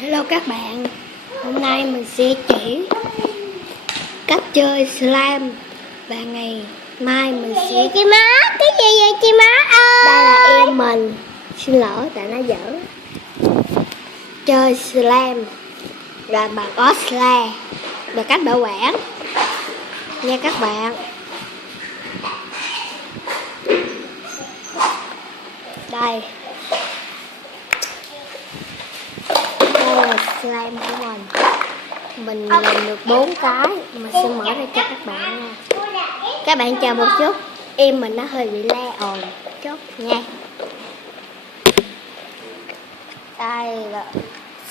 Hello các bạn, hôm nay mình sẽ chỉ cách chơi slime và ngày mai mình sẽ... Chị má, cái gì vậy chị má ơi? Đây là em mình, xin lỗi tại nó dở. Chơi slime và bằng Osla và cách bảo quản nha các bạn. Đây là slime của mình làm được 4 cái, mình sẽ mở ra cho các bạn nha. Các bạn chờ một chút, em mình nó hơi bị la ồn chút nha. Đây là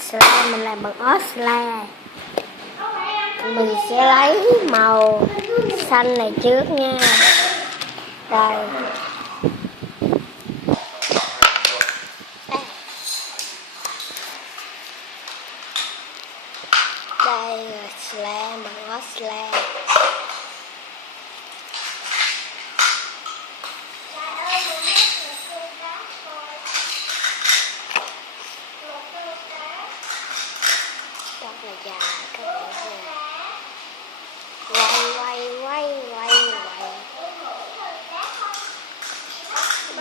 slime mình làm bằng Osla. Mình sẽ lấy màu xanh này trước nha. Đây. Đây là slime bằng Osla. Rất là dài các bạn nha. Quay.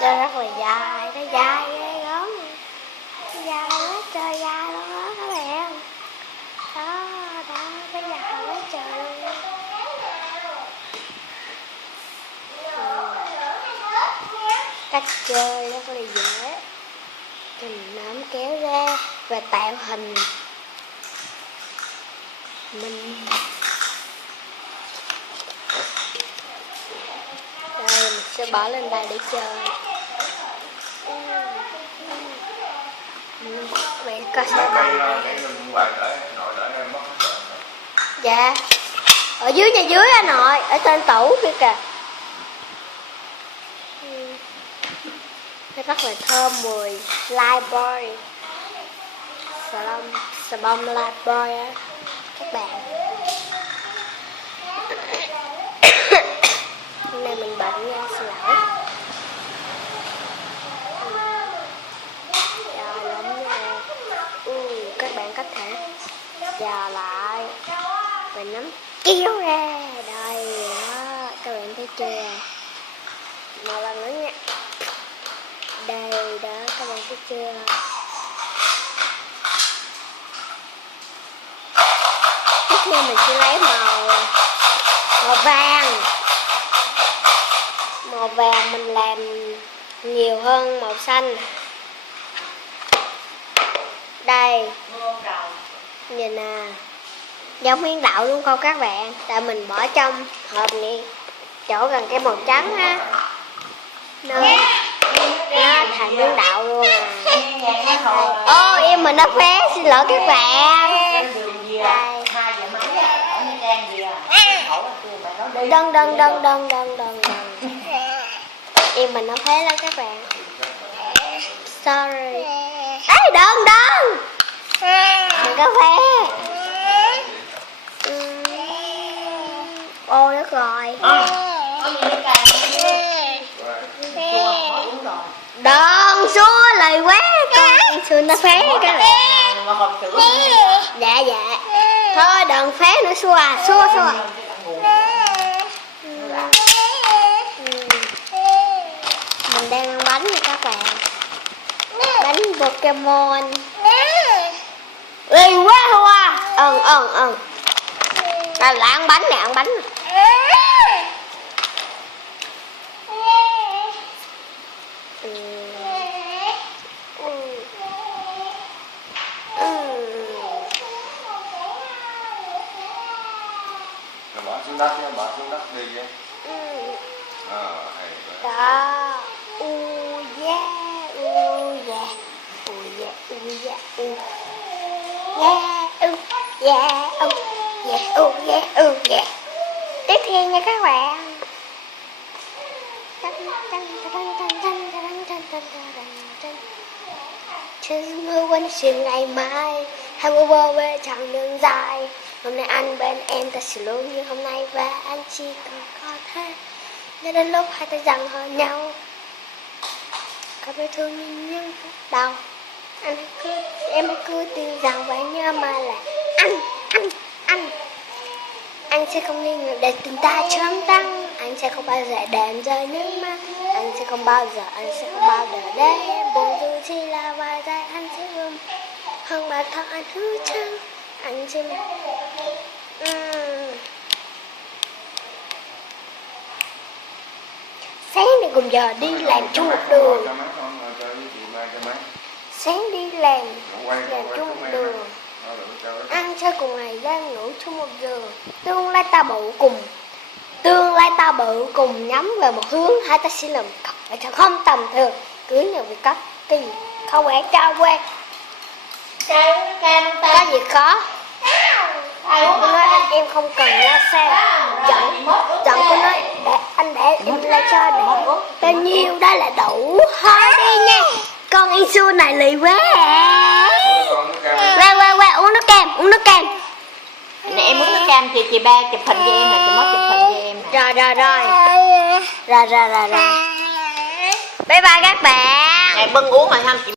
Đây rất là dài, nó dài ghê gớm. Dài quá trời dài luôn đó các bạn. Đó, cái dài quá trời luôn. Cách chơi rất là dễ. Mình nắm kéo ra và tạo hình. Mình sẽ bỏ lên đây để chơi. Bạn có sẽ bày đây. Dạ. Ở dưới nhà dưới anh nội, ở trên tủ kia kìa. Nó rất là thơm mùi Lifebuoy. Xà bông Lifebuoy á các bạn. Hôm nay mình bệnh nha, xin lỗi. Rồi lắm nha. Các bạn có thể dò lại và nắm kéo ra. Đây đó, các bạn thấy chưa? Một lần nữa nha. Đây đó, các bạn thấy chưa? Tiếp theo mình sẽ lấy màu vàng. Màu vàng mình làm nhiều hơn màu xanh. Đây. Nhìn nè. Giống miếng đậu đúng không các bạn? Tại mình bỏ trong hộp này, chỗ gần cái màu trắng á. Nên nó thành miếng đậu luôn à. Em mình nó phé, xin lỗi các bạn. Đây. Đừng. Em mình nó phé lắm các bạn. Sorry. Ê đừng. Đừng có phé. Ôi đất rồi. Đừng xua lời quá. Con xua nó phé các bạn. Dạ. Thôi đừng phé nữa xua. Mình đang ăn bánh nha các bạn. Bánh Pokemon. Liền quá hoa. Là ăn bánh nè, ăn bánh. Bỏ xuống đất đi vậy. Đó. Tiếp theo nha các bạn. Trên mưa quanh chiều ngày mai, hai bố bơ về chặng đường dài. Hôm nay anh bên em ta sẽ luôn như hôm nay, và anh chỉ cần có thế. Cho đến lúc hai ta giằng hơn nhau, có vết thương nhưng phút đầu Em hãy cứ tin rằng và nhớ mà là anh sẽ không nghi ngờ để tình ta chớm tăng, anh sẽ không bao giờ để em rơi nước mắt, anh sẽ không bao giờ để em buồn dù chỉ là vài giây, anh sẽ luôn hơn bản thân anh hứa chăng anh sẽ sáng đi cùng giờ đi làm chung một đường, sáng đi làm chung một đường, ăn chơi cùng ngày gian ngủ chung một giường, tương lai ta bự cùng nhắm về một hướng, hai ta sẽ làm cặp để cho không tầm thường, cưới nhau vì có cái gì không quen trao quen có gì khó. Cô nói em không cần lo xa, giận cô nói để em lo cho để bao nhiêu đó là đủ thôi đi nha. Con Isu này lì quá à. Qua uống nước cam. Nè em uống nước cam chị ba chụp hình cho em nè, chị Mốt chụp hình cho em nè. Rồi. Bye bye các bạn. Này bưng uống rồi không chị